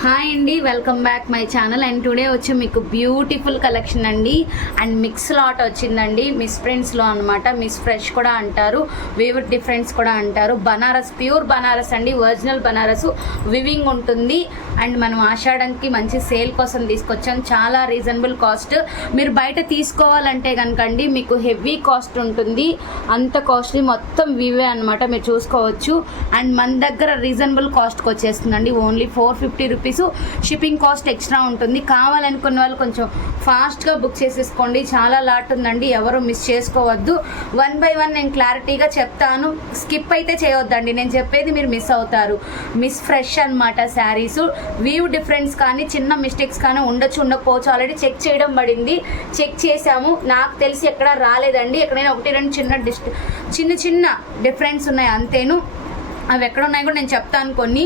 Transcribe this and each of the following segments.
Hi అండి welcome back my channel. And today వచ్చి మీకు బ్యూటిఫుల్ కలెక్షన్ అండి. అండ్ మిక్స్ లాట్ వచ్చిందండి. మిస్ ప్రింట్స్లో అనమాట మిస్ ఫ్రెష్ కూడా అంటారు. వివర్ డిఫరెన్స్ కూడా అంటారు. బనారస్ ప్యూర్ బనారస్ అండి. ఒరిజినల్ బనారస్ వివింగ్ ఉంటుంది. అండ్ మనం ఆషాఢంకి మంచి సేల్ కోసం తీసుకొచ్చాం. చాలా రీజనబుల్ కాస్ట్. మీరు బయట తీసుకోవాలంటే కనుకండి మీకు హెవీ కాస్ట్ ఉంటుంది. అంత కాస్ట్లీ మొత్తం వివే అనమాట మీరు చూసుకోవచ్చు. అండ్ మన దగ్గర రీజనబుల్ కాస్ట్కి వచ్చేస్తుందండి. Only four fifty rupees. Shipping cost extra ఉంటుంది. కావాలనుకున్న వాళ్ళు కొంచెం ఫాస్ట్గా బుక్ చేసేసుకోండి. చాలా లాట్ ఉందండి. ఎవరు మిస్ చేసుకోవద్దు. వన్ బై వన్ నేను క్లారిటీగా చెప్తాను. స్కిప్ అయితే చేయొద్దండి. నేను చెప్పేది మీరు మిస్ అవుతారు. మిస్ ఫ్రెష్ అనమాట శారీస్. వ్యూ డిఫరెన్స్ కానీ చిన్న మిస్టేక్స్ కానీ ఉండొచ్చు ఉండకపోవచ్చు ఆల్రెడీ చెక్ చేయడం పడింది. చెక్ చేసాము నాకు తెలిసి ఎక్కడ రాలేదండి. ఎక్కడైనా ఒకటి రెండు చిన్న డిస్ట్ చిన్న చిన్న డిఫరెన్స్ ఉన్నాయి అంతేను. అవి ఎక్కడ ఉన్నాయి కూడా నేను చెప్తాను కొన్ని.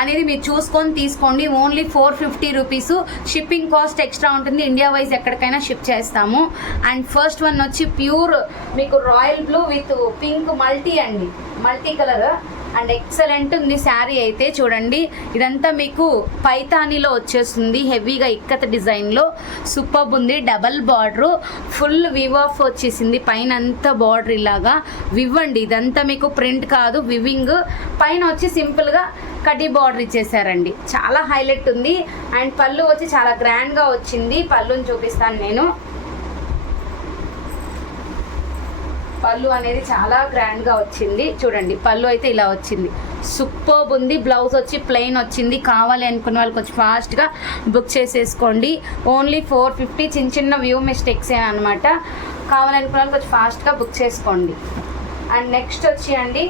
అనేది మీరు చూసుకొని తీసుకోండి. Only four fifty rupees. Shipping cost extra ఉంటుంది. ఇండియా వైజ్ ఎక్కడికైనా షిప్ చేస్తాము. అండ్ ఫస్ట్ వన్ వచ్చి ప్యూర్ మీకు royal blue with pink multi అండి. Multi colour. అండ్ ఎక్సలెంట్ ఉంది శారీ అయితే చూడండి. ఇదంతా మీకు పైతానీలో వచ్చేస్తుంది హెవీగా ఇక్కత డిజైన్లో. సూపర్బ్ ఉంది double border. Full weave off వచ్చేసింది పైన అంతా బార్డర్ ఇలాగా. వివ్వండి ఇదంతా మీకు ప్రింట్ కాదు వివింగ్. పైన వచ్చి సింపుల్గా కడ్డీ బార్డర్ ఇచ్చేసారండి. చాలా హైలైట్ ఉంది. అండ్ పళ్ళు వచ్చి చాలా గ్రాండ్గా వచ్చింది. పళ్ళుని చూపిస్తాను నేను. పళ్ళు అనేది చాలా గ్రాండ్గా వచ్చింది. చూడండి పళ్ళు అయితే ఇలా వచ్చింది. సూపర్ ఉంది. బ్లౌజ్ వచ్చి ప్లెయిన్ వచ్చింది. కావాలి అనుకున్న వాళ్ళకి వచ్చి ఫాస్ట్గా బుక్ చేసేసుకోండి. ఓన్లీ ఫోర్ ఫిఫ్టీ చిన్న చిన్న వ్యూ మిస్టేక్సే అనమాట కావాలనుకున్న వాళ్ళకి వచ్చి ఫాస్ట్గా బుక్ చేసుకోండి. అండ్ నెక్స్ట్ వచ్చి అండి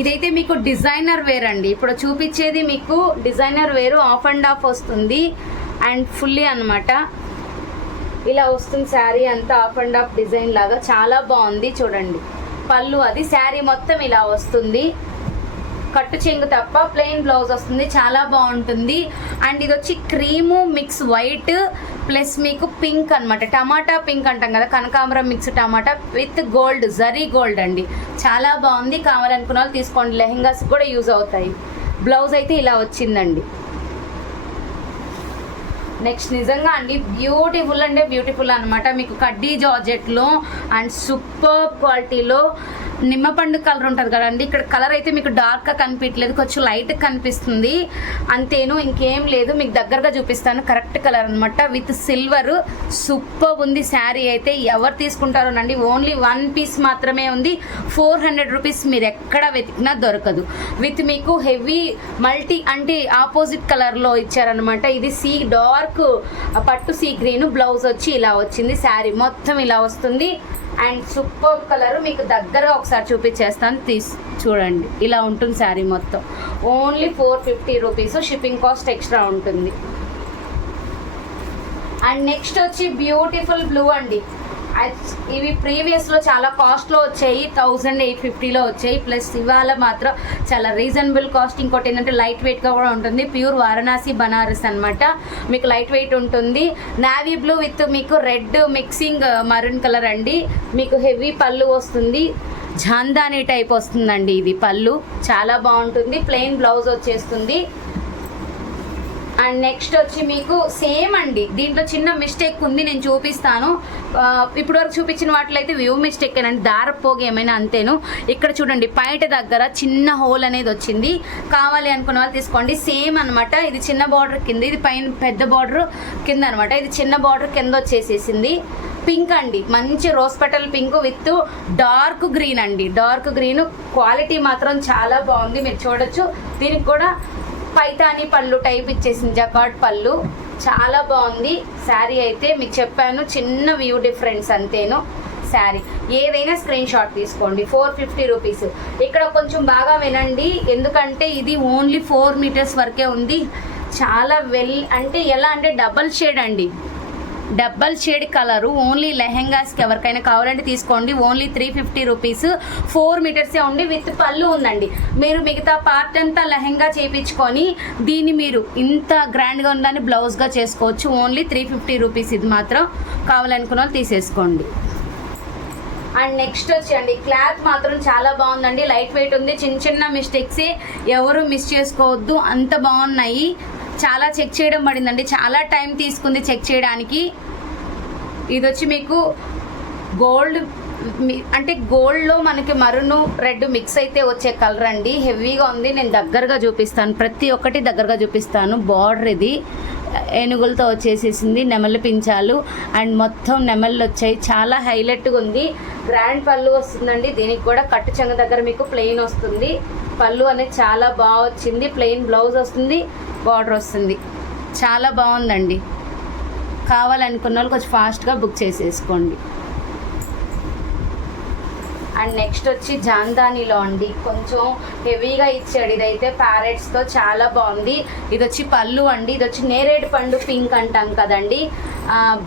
ఇదైతే మీకు డిజైనర్ వేర్ అండి. ఇప్పుడు చూపించేది మీకు డిజైనర్ వేరు ఆఫ్ అండ్ ఆఫ్ వస్తుంది. అండ్ ఫుల్లీ అనమాట ఇలా వస్తుంది శారీ అంతా ఆఫ్ అండ్ ఆఫ్ డిజైన్ లాగా. చాలా బాగుంది చూడండి. పళ్ళు అది శారీ మొత్తం ఇలా వస్తుంది. కట్టు చెంగు తప్ప ప్లెయిన్ బ్లౌజ్ వస్తుంది. చాలా బాగుంటుంది. అండ్ ఇది వచ్చి క్రీము మిక్స్ వైట్ ప్లస్ మీకు పింక్ అన్నమాట. టమాటా పింక్ అంటాం కదా కనకాంబరం mix tomato with gold zari gold అండి. చాలా బాగుంది. కావాలనుకున్న వాళ్ళు తీసుకోండి. లెహెంగాస్ కూడా యూజ్ అవుతాయి. బ్లౌజ్ అయితే ఇలా వచ్చిందండి. నెక్స్ట్ నిజంగా అండి బ్యూటిఫుల్ అంటే బ్యూటిఫుల్ అనమాట మీకు కడ్డీ జార్జెట్లో అండ్ సూపర్ క్వాలిటీలో నిమ్మపండు కలర్ ఉంటుంది కదండి. ఇక్కడ కలర్ అయితే మీకు డార్క్గా కనిపించలేదు కొంచెం లైట్ కనిపిస్తుంది. అంతేను ఇంకేం లేదు. మీకు దగ్గరగా చూపిస్తాను. కరెక్ట్ కలర్ అనమాట విత్ సిల్వర్ సూపర్ ఉంది శారీ అయితే. ఎవరు తీసుకుంటారోనండి? ఓన్లీ వన్ పీస్ మాత్రమే ఉంది. ఫోర్ హండ్రెడ్ రూపీస్ మీరు ఎక్కడ వెతికినా దొరకదు. విత్ మీకు హెవీ మల్టీ అంటే ఆపోజిట్ కలర్లో ఇచ్చారనమాట ఇది సీ డార్క్ పట్టు సీ గ్రీన్ బ్లౌజ్ వచ్చి ఇలా వచ్చింది. శారీ మొత్తం ఇలా వస్తుంది. అండ్ సూపర్ కలర్ మీకు దగ్గరగా ఒకసారి చూపించేస్తాను. తీసి చూడండి. ఇలా ఉంటుంది శారీ మొత్తం. Only four fifty rupees shipping cost extra ఉంటుంది. అండ్ నెక్స్ట్ వచ్చి బ్యూటిఫుల్ బ్లూ అండి. ఇవి ప్రీవియస్లో చాలా కాస్ట్లో వచ్చాయి. థౌజండ్ ఎయిట్ ఫిఫ్టీలో వచ్చాయి. ప్లస్ ఇవాళ మాత్రం చాలా రీజనబుల్ కాస్ట్ ఇంకోటి ఏంటంటే లైట్ వెయిట్గా కూడా ఉంటుంది. ప్యూర్ వారణాసి బనారస్ అన్నమాట. మీకు లైట్ వెయిట్ ఉంటుంది. నావీ బ్లూ విత్ మీకు రెడ్ మిక్సింగ్ మరూన్ కలర్ అండి. మీకు హెవీ పళ్ళు వస్తుంది. జాందాని టైప్ వస్తుందండి ఇది పళ్ళు. చాలా బాగుంటుంది. ప్లెయిన్ బ్లౌజ్ వచ్చేస్తుంది. అండ్ నెక్స్ట్ వచ్చి మీకు సేమ్ అండి. దీంట్లో చిన్న మిస్టేక్ ఉంది నేను చూపిస్తాను. ఇప్పుడు ఇప్పటివరకు చూపించిన వాటిలో అయితే వ్యూ మిస్టేక్ అండి దారపోగు ఏమైనా అంతేను. ఇక్కడ చూడండి పైట దగ్గర చిన్న హోల్ అనేది వచ్చింది. కావాలి అనుకున్న వాళ్ళు తీసుకోండి. సేమ్ అనమాట ఇది చిన్న బార్డర్ కింద ఇది పైన పెద్ద బార్డర్ కింద అనమాట ఇది చిన్న బార్డర్ కింద వచ్చేసేసింది. పింక్ అండి. మంచి rose petal pink with dark green అండి. డార్క్ గ్రీన్ క్వాలిటీ మాత్రం చాలా బాగుంది. మీరు చూడొచ్చు. దీనికి కూడా పైతాని పళ్ళు టైప్ ఇచ్చేసింది జకాట్ పళ్ళు. చాలా బాగుంది. శారీ అయితే మీకు చెప్పాను చిన్న వ్యూ డిఫరెన్స్ అంతేను శారీ. ఏదైనా స్క్రీన్ షాట్ తీసుకోండి ఫోర్ ఫిఫ్టీ రూపీస్. ఇక్కడ కొంచెం బాగా వినండి ఎందుకంటే ఇది ఓన్లీ ఫోర్ మీటర్స్ వరకే ఉంది. చాలా వెల్ అంటే ఎలా అంటే డబల్ షేడ్ అండి. డబ్బల్ షేడ్ కలరు ఓన్లీ లెహెంగాస్కి ఎవరికైనా కావాలంటే తీసుకోండి. Only three fifty rupees. Four మీటర్సే ఉండి విత్ పళ్ళు ఉందండి. మీరు మిగతా పార్ట్ అంతా లెహెంగా చేయించుకొని దీన్ని మీరు ఇంత గ్రాండ్గా ఉందని బ్లౌజ్గా చేసుకోవచ్చు. ఓన్లీ త్రీ ఫిఫ్టీ రూపీస్ ఇది మాత్రం కావాలనుకున్న వాళ్ళు తీసేసుకోండి. అండ్ నెక్స్ట్ వచ్చేయండి. క్లాత్ మాత్రం చాలా బాగుందండి. లైట్ వెయిట్ ఉంది. చిన్న చిన్న మిస్టేక్సే ఎవరు మిస్ చేసుకోవద్దు. అంత బాగున్నాయి. చాలా చెక్ చేయడం పడిందండి. చాలా టైం తీసుకుంది చెక్ చేయడానికి. ఇది వచ్చి మీకు గోల్డ్ అంటే గోల్డ్లో మనకి మరును రెడ్ మిక్స్ అయితే వచ్చే కలర్ అండి. హెవీగా ఉంది. నేను దగ్గరగా చూపిస్తాను. ప్రతి ఒక్కటి దగ్గరగా చూపిస్తాను. బార్డర్ ఇది. ఏనుగులతో వచ్చేసేసింది. నెమలి పించాలు. అండ్ మొత్తం నెమళ్ళు వచ్చాయి. చాలా హైలైట్గా ఉంది. గ్రాండ్ పళ్ళు వస్తుందండి. దీనికి కూడా కట్టు చెంగ దగ్గర మీకు ప్లెయిన్ వస్తుంది. పళ్ళు అనేది చాలా బాగా వచ్చింది. ప్లెయిన్ బ్లౌజ్ వస్తుంది బార్డర్ వస్తుంది. చాలా బాగుందండి. కావాలనుకున్న వాళ్ళు కొంచెం ఫాస్ట్గా బుక్ చేసేసుకోండి. అండ్ నెక్స్ట్ వచ్చి జాందానిలో అండి. కొంచెం హెవీగా ఇచ్చాడు. ఇదైతే ప్యారెట్స్తో చాలా బాగుంది. ఇది వచ్చి పళ్ళు అండి. ఇది వచ్చి నేరేడు పండు పింక్ అంటాం కదండి.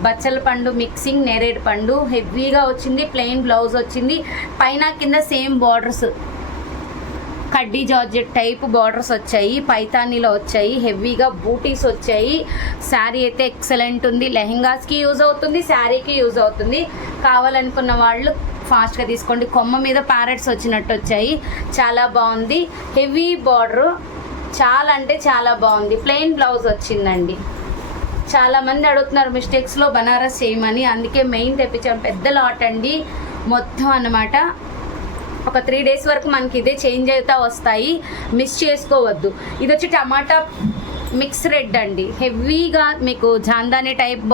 బచ్చల పండు మిక్సింగ్ నేరేడు పండు. హెవీగా వచ్చింది ప్లెయిన్ బ్లౌజ్ వచ్చింది. పైన కింద సేమ్ బార్డర్స్ కడ్డీ జార్జెట్ టైప్ బార్డర్స్ వచ్చాయి పైతానీలో వచ్చాయి హెవీగా బూటీస్ వచ్చాయి. శారీ అయితే ఎక్సలెంట్ ఉంది. లెహెంగాస్కి యూజ్ అవుతుంది శారీకి యూజ్ అవుతుంది. కావాలనుకున్న వాళ్ళు ఫాస్ట్గా తీసుకోండి. కొమ్మ మీద ప్యారెట్స్ వచ్చినట్టు వచ్చాయి. చాలా బాగుంది. Heavy border. చాలా అంటే చాలా బాగుంది. ప్లెయిన్ బ్లౌజ్ వచ్చిందండి. చాలా మంది అడుగుతున్నారు మిస్టేక్స్లో బనారస్ చేయమని. అందుకే మెయిన్ తెప్పించాం. పెద్ద లాట్ అండి. మొత్తం అన్నమాట. ఒక త్రీ డేస్ వరకు మనకి ఇదే చేంజ్ అవుతా వస్తాయి. మిస్ చేసుకోవద్దు. ఇది వచ్చి టమాటా మిక్స్ రెడ్ అండి. హెవీగా మీకు జాందాని టైప్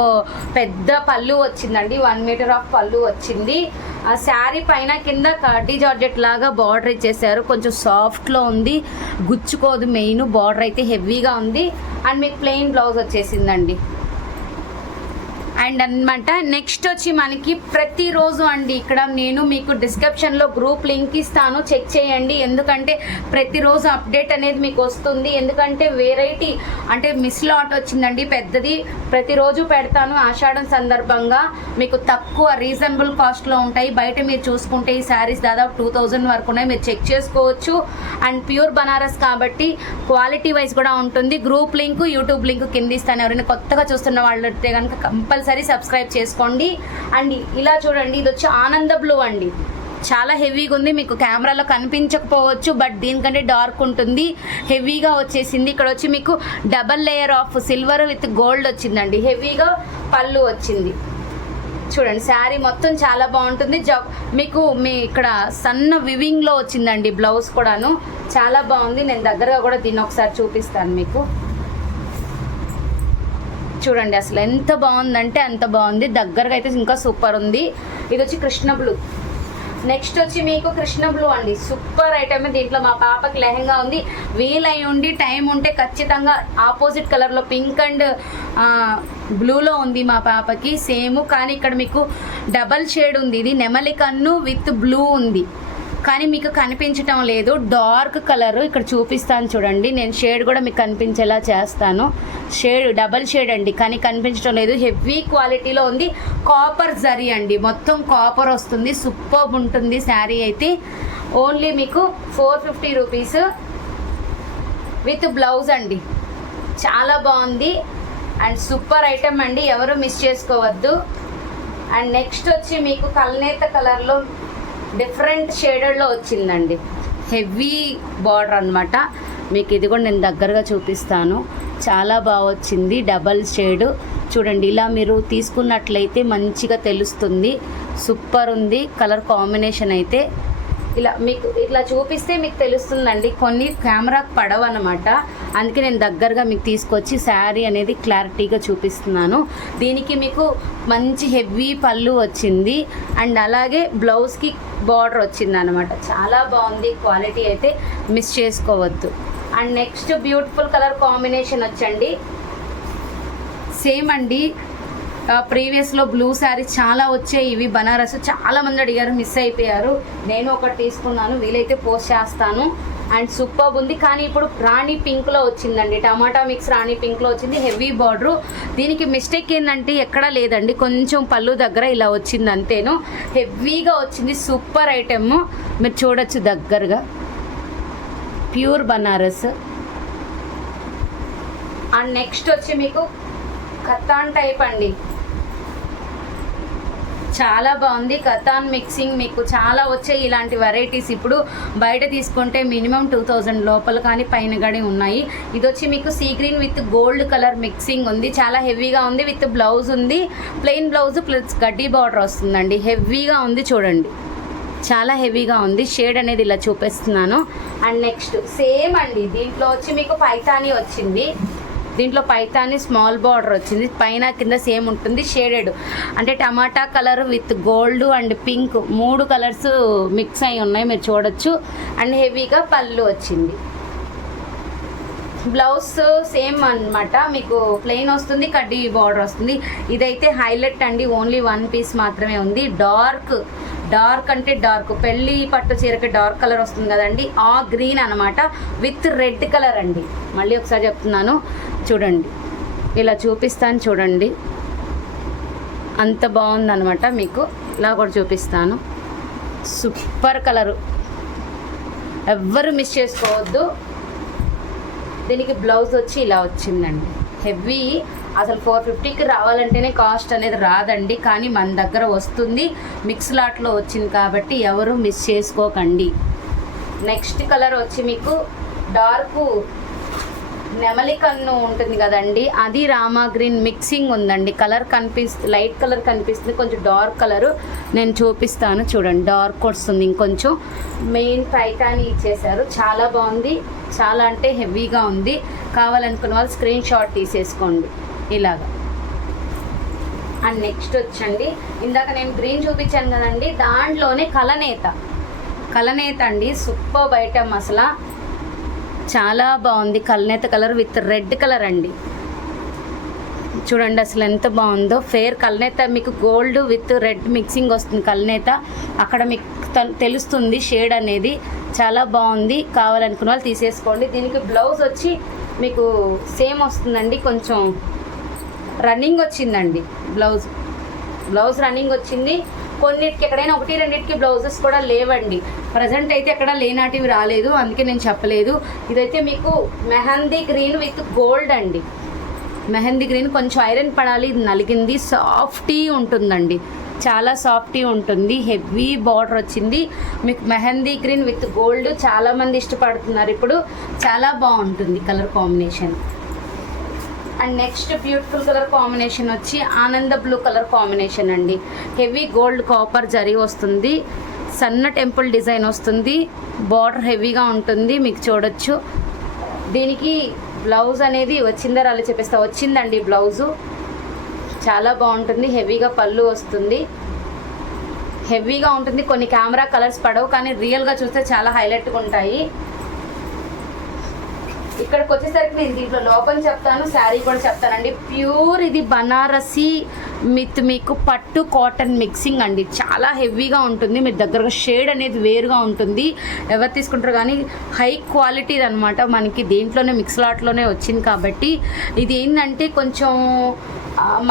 పెద్ద పళ్ళు వచ్చిందండి. వన్ మీటర్ ఆఫ్ పళ్ళు వచ్చింది. ఆ శారీ పైన కింద కడ్డీ జార్జెట్ లాగా బార్డర్ ఇచ్చేసారు. కొంచెం సాఫ్ట్లో ఉంది. గుచ్చుకోదు మెయిన్ బార్డర్ అయితే హెవీగా ఉంది. అండ్ మీకు ప్లెయిన్ బ్లౌజ్ వచ్చేసిందండి. అండ్ అన్నమాట నెక్స్ట్ వచ్చి మనకి ప్రతిరోజు అండి ఇక్కడ నేను మీకు డిస్క్రిప్షన్లో గ్రూప్ లింక్ ఇస్తాను చెక్ చేయండి. ఎందుకంటే ప్రతిరోజు అప్డేట్ అనేది మీకు వస్తుంది. ఎందుకంటే వెరైటీ అంటే మిస్ లాట్ వచ్చిందండి పెద్దది. ప్రతిరోజు పెడతాను ఆషాఢం సందర్భంగా. మీకు తక్కువ రీజనబుల్ కాస్ట్లో ఉంటాయి. బయట మీరు చూసుకుంటే ఈ శారీస్ దాదాపు టూ థౌజండ్ వరకు ఉన్నాయి. మీరు చెక్ చేసుకోవచ్చు. అండ్ ప్యూర్ బనారస్ కాబట్టి క్వాలిటీ వైజ్ కూడా ఉంటుంది. గ్రూప్ లింక్ యూట్యూబ్ లింక్ కింద ఇస్తాను. ఎవరైనా కొత్తగా చూస్తున్న వాళ్ళు అయితే కనుక కంపల్సరీ సబ్స్క్రైబ్ చేసుకోండి. అండ్ ఇలా చూడండి ఇది వచ్చి ఆనంద బ్లూ అండి. చాలా హెవీగా ఉంది మీకు కెమెరాలో కనిపించకపోవచ్చు బట్ దీనికంటే డార్క్ ఉంటుంది. హెవీగా వచ్చేసింది. ఇక్కడ వచ్చి మీకు double layer of silver with gold వచ్చిందండి. హెవీగా పళ్ళు వచ్చింది. చూడండి శారీ మొత్తం చాలా బాగుంటుంది. మీకు మీ ఇక్కడ సన్న వివింగ్లో వచ్చిందండి బ్లౌజ్ కూడాను. చాలా బాగుంది. నేను దగ్గరగా కూడా దీన్ని ఒకసారి చూపిస్తాను మీకు. చూడండి అసలు ఎంత బాగుందంటే అంత బాగుంది. దగ్గరగా అయితే ఇంకా సూపర్ ఉంది. ఇది వచ్చి కృష్ణ బ్లూ నెక్స్ట్ వచ్చి మీకు కృష్ణ బ్లూ అండి. సూపర్ ఐటమ్ దీంట్లో మా పాపకి లెహంగా ఉంది. వీలై ఉండి టైం ఉంటే ఖచ్చితంగా ఆపోజిట్ కలర్లో పింక్ అండ్ బ్లూలో ఉంది మా పాపకి. సేమ్ కానీ ఇక్కడ మీకు డబల్ షేడ్ ఉంది. ఇది నెమలి కన్ను విత్ బ్లూ ఉంది. కానీ మీకు కనిపించటం లేదు. డార్క్ కలర్ ఇక్కడ చూపిస్తాను చూడండి. నేను షేడ్ కూడా మీకు కనిపించేలా చేస్తాను. షేడ్ డబల్ షేడ్ అండి. కానీ కనిపించడం లేదు. హెవీ క్వాలిటీలో ఉంది. కాపర్ జరీ అండి. మొత్తం కాపర్ వస్తుంది. సూపర్ ఉంటుంది శారీ అయితే. ఓన్లీ మీకు four fifty rupees with blouse అండి. చాలా బాగుంది. అండ్ సూపర్ ఐటమ్ అండి. ఎవరు మిస్ చేసుకోవద్దు. అండ్ నెక్స్ట్ వచ్చి మీకు కల్నేత కలర్లో డిఫరెంట్ షేడెడ్లో వచ్చిందండి. హెవీ బార్డర్ అన్నమాట. మీకు ఇది కూడా నేను దగ్గరగా చూపిస్తాను. చాలా బాగా వచ్చింది. Double shade. చూడండి ఇలా మీరు తీసుకున్నట్లయితే మంచిగా తెలుస్తుంది. సూపర్ ఉంది. కలర్ కాంబినేషన్ అయితే ఇలా మీకు ఇట్లా చూపిస్తే మీకు తెలుస్తుందండి. కొన్ని కెమెరాకు పడవు అనమాట అందుకే నేను దగ్గరగా మీకు తీసుకొచ్చి శారీ అనేది క్లారిటీగా చూపిస్తున్నాను. దీనికి మీకు మంచి హెవీ పళ్ళు వచ్చింది. అండ్ అలాగే బ్లౌజ్కి బార్డర్ వచ్చింది అనమాట చాలా బాగుంది. క్వాలిటీ అయితే మిస్ చేసుకోవద్దు. And next beautiful colour combination వచ్చండి. సేమ్ అండి. ప్రీవియస్లో బ్లూ శారీ చాలా వచ్చాయి ఇవి బనారస్. చాలా మంది అడిగారు మిస్ అయిపోయారు. నేను ఒకటి తీసుకున్నాను వీలైతే పోస్ట్ చేస్తాను. అండ్ సూపర్ ఉంది. కానీ ఇప్పుడు రాణి పింక్లో వచ్చిందండి. టమాటా మిక్స్ రాణి పింక్లో వచ్చింది హెవీ బార్డరు దీనికి మిస్టేక్ ఏంటంటే ఎక్కడా లేదండి. కొంచెం పళ్ళు దగ్గర ఇలా వచ్చింది అంతేను. హెవీగా వచ్చింది సూపర్ ఐటెమ్ మీరు చూడొచ్చు దగ్గరగా. ప్యూర్ బనారస్. అండ్ నెక్స్ట్ వచ్చి మీకు కత్తాన్ టైప్ అండి. చాలా బాగుంది. కథాన్ మిక్సింగ్ మీకు చాలా వచ్చాయి ఇలాంటి వెరైటీస్ ఇప్పుడు బయట తీసుకుంటే మినిమం టూ థౌజండ్ లోపల కానీ పైన కానీ ఉన్నాయి. ఇది వచ్చి మీకు sea green with gold colour mixing ఉంది. చాలా హెవీగా ఉంది విత్ బ్లౌజ్ ఉంది. ప్లెయిన్ బ్లౌజ్ ప్లస్ గడ్డి బార్డర్ వస్తుందండి. హెవీగా ఉంది చూడండి. చాలా హెవీగా ఉంది. షేడ్ అనేది ఇలా చూపిస్తున్నాను. అండ్ నెక్స్ట్ సేమ్ అండి. దీంట్లో వచ్చి మీకు పైతాని వచ్చింది. దీంట్లో పైతాని స్మాల్ బార్డర్ వచ్చింది. పైన కింద సేమ్ ఉంటుంది షేడెడ్. అంటే tomato colour with gold and pink మూడు కలర్స్ మిక్స్ అయి ఉన్నాయి మీరు చూడొచ్చు. అండ్ హెవీగా పళ్ళు వచ్చింది. బ్లౌజ్ సేమ్ అన్నమాట. మీకు ప్లెయిన్ వస్తుంది కడ్డీ బార్డర్ వస్తుంది. ఇదైతే హైలైట్ అండి. ఓన్లీ వన్ పీస్ మాత్రమే ఉంది. డార్క్ డార్క్ అంటే డార్క్. పెళ్ళి పట్టు చీరకి డార్క్ కలర్ వస్తుంది కదండి. ఆ గ్రీన్ అనమాట విత్ రెడ్ కలర్ అండి. మళ్ళీ ఒకసారి చెప్తున్నాను. చూడండి. ఇలా చూపిస్తాను చూడండి. అంత బాగుందనమాట మీకు. ఇలా కూడా చూపిస్తాను. Super colour. ఎవ్వరు మిస్ చేసుకోవద్దు. దీనికి బ్లౌజ్ వచ్చి ఇలా వచ్చిందండి. హెవీ అసలు ఫోర్ ఫిఫ్టీకి రావాలంటేనే కాస్ట్ అనేది రాదండి కానీ మన దగ్గర వస్తుంది. మిక్స్ లాట్లో వచ్చింది కాబట్టి ఎవరు మిస్ చేసుకోకండి. నెక్స్ట్ కలర్ వచ్చి మీకు డార్క్ నెమలి కన్ను ఉంటుంది కదండి అది రామా గ్రీన్ మిక్సింగ్ ఉందండి. కలర్ కనిపిస్తుంది లైట్ కలర్ కనిపిస్తుంది. కొంచెం డార్క్ కలరు నేను చూపిస్తాను చూడండి. డార్క్ వస్తుంది ఇంకొంచెం. మెయిన్ పైతాని ఇచ్చేసారు చాలా బాగుంది. చాలా అంటే హెవీగా ఉంది. కావాలనుకున్న వాళ్ళు స్క్రీన్ షాట్ తీసేసుకోండి. ఇలాగా. అండ్ నెక్స్ట్ వచ్చండి. ఇందాక నేను గ్రీన్ చూపించాను కదండి దాంట్లోనే కలనేత. కలనేత అండి సూపర్ బయట అసలు చాలా బాగుంది కలనేత కలర్ విత్ రెడ్ కలర్ అండి. చూడండి అసలు ఎంత బాగుందో. ఫేర్ కలనేత మీకు గోల్డ్ విత్ రెడ్ మిక్సింగ్ వస్తుంది కలనేత. అక్కడ మీకు తెలుస్తుంది షేడ్ అనేది. చాలా బాగుంది. కావాలనుకున్న వాళ్ళు తీసేసుకోండి. దీనికి బ్లౌజ్ వచ్చి మీకు సేమ్ వస్తుందండి. కొంచెం రన్నింగ్ వచ్చిందండి బ్లౌజ్. బ్లౌజ్ రన్నింగ్ వచ్చింది. కొన్నిటికి ఎక్కడైనా ఒకటి రెండింటికి బ్లౌజెస్ కూడా లేవండి. ప్రజెంట్ అయితే ఎక్కడ లేనాటివి రాలేదు. అందుకే నేను చెప్పలేదు. ఇదైతే మీకు మెహందీ గ్రీన్ విత్ గోల్డ్ అండి. మెహందీ గ్రీన్ కొంచెం ఐరన్ పడాలి ఇది నలిగింది. సాఫ్టీ ఉంటుందండి. చాలా సాఫ్టీ ఉంటుంది. హెవీ బార్డర్ వచ్చింది. మీకు మెహందీ గ్రీన్ విత్ గోల్డ్ చాలామంది ఇష్టపడుతున్నారు. ఇప్పుడు చాలా బాగుంటుంది colour combination. And next beautiful colour combination వచ్చి ఆనంద బ్లూ కలర్ కాంబినేషన్ అండి. హెవీ గోల్డ్ కాపర్ జరీ వస్తుంది. సన్న టెంపుల్ డిజైన్ వస్తుంది. బార్డర్ హెవీగా ఉంటుంది. మీకు చూడొచ్చు. దీనికి బ్లౌజ్ అనేది వచ్చిందా అలా చెప్పేస్తా. వచ్చిందండి బ్లౌజు. చాలా బాగుంటుంది. హెవీగా పళ్ళు వస్తుంది. హెవీగా ఉంటుంది. కొన్ని కెమెరా కలర్స్ పడవు కానీ రియల్గా చూస్తే చాలా హైలైట్గా ఉంటాయి. ఇక్కడికి వచ్చేసరికి నేను దీంట్లో లోపల చెప్తాను శారీ కూడా చెప్తానండి. ప్యూర్ ఇది బనారసి మిత్ మీకు పట్టు కాటన్ మిక్సింగ్ అండి. చాలా హెవీగా ఉంటుంది. మీరు దగ్గరగా షేడ్ అనేది వేరుగా ఉంటుంది. ఎవరు తీసుకుంటారు కానీ హై క్వాలిటీ అనమాట మనకి దీంట్లోనే మిక్స్లాట్లోనే వచ్చింది కాబట్టి. ఇది ఏంటంటే కొంచెం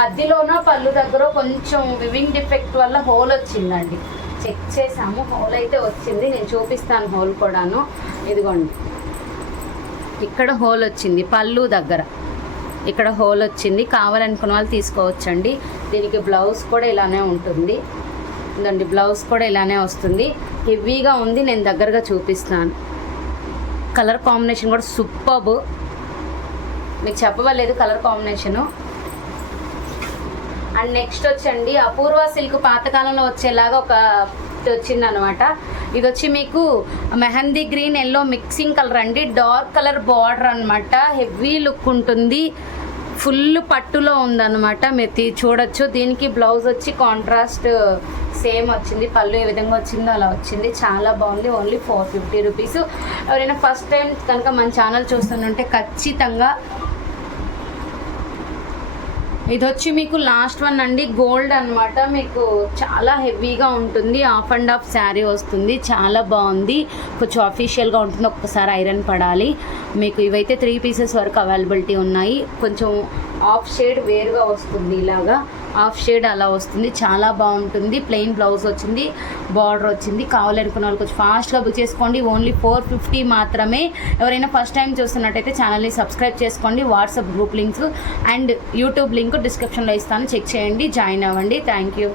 మధ్యలోన పళ్ళు దగ్గర కొంచెం వివింగ్ డిఫెక్ట్ వల్ల హోల్ వచ్చిందండి. చెక్ చేసాము హోల్ అయితే వచ్చింది. నేను చూపిస్తాను హోల్ కూడాను. ఇదిగోండి. ఇక్కడ హోల్ వచ్చింది పళ్ళు దగ్గర. ఇక్కడ హోల్ వచ్చింది కావాలనుకున్న వాళ్ళు తీసుకోవచ్చండి. దీనికి బ్లౌజ్ కూడా ఇలానే ఉంటుంది. ఇదండి బ్లౌజ్ కూడా ఇలానే వస్తుంది. హెవీగా ఉంది నేను దగ్గరగా చూపిస్తాను కలర్ కాంబినేషన్ కూడా సూపర్బ్ మీకు చెప్పవలేదు కలర్ కాంబినేషను. అండ్ నెక్స్ట్ వచ్చండి అపూర్వ సిల్క్ పాతకాలంలో వచ్చేలాగా ఒక వచ్చింది అనమాట ఇది వచ్చి మీకు mehndi green yellow mixing colour అండి. డార్క్ కలర్ బార్డర్ అనమాట హెవీ లుక్ ఉంటుంది. ఫుల్ పట్టులో ఉందన్నమాట. మీరు చూడొచ్చు. దీనికి బ్లౌజ్ వచ్చి కాంట్రాస్ట్ సేమ్ వచ్చింది. పళ్ళు ఏ విధంగా వచ్చిందో అలా వచ్చింది. చాలా బాగుంది. Only four fifty rupees. ఎవరైనా ఫస్ట్ టైం కనుక మన ఛానల్ చూస్తుంటే ఖచ్చితంగా ఇది వచ్చి మీకు లాస్ట్ వన్ అండి. గోల్డ్ అన్నమాట. మీకు చాలా హెవీగా ఉంటుంది. ఆఫ్ అండ్ ఆఫ్ శారీ వస్తుంది. చాలా బాగుంది. కొంచెం అఫీషియల్గా ఉంటుంది. ఒక్కసారి ఐరన్ పడాలి. మీకు ఇవైతే త్రీ పీసెస్ వరకు అవైలబిలిటీ ఉన్నాయి. కొంచెం ఆఫ్ షేడ్ వేరుగా వస్తుంది ఇలాగా. ఆఫ్ షేడ్ అలా వస్తుంది. చాలా బాగుంటుంది. ప్లెయిన్ బ్లౌజ్ వచ్చింది. బార్డర్ వచ్చింది. కావాలనుకున్న వాళ్ళు కొంచెం ఫాస్ట్గా బుక్ చేసుకోండి. ఓన్లీ ఫోర్ ఫిఫ్టీ మాత్రమే. ఎవరైనా ఫస్ట్ టైం చూస్తున్నట్టయితే ఛానల్ని సబ్స్క్రైబ్ చేసుకోండి. WhatsApp group links and YouTube link డిస్క్రిప్షన్లో ఇస్తాను. చెక్ చేయండి. జాయిన్ అవ్వండి. Thank you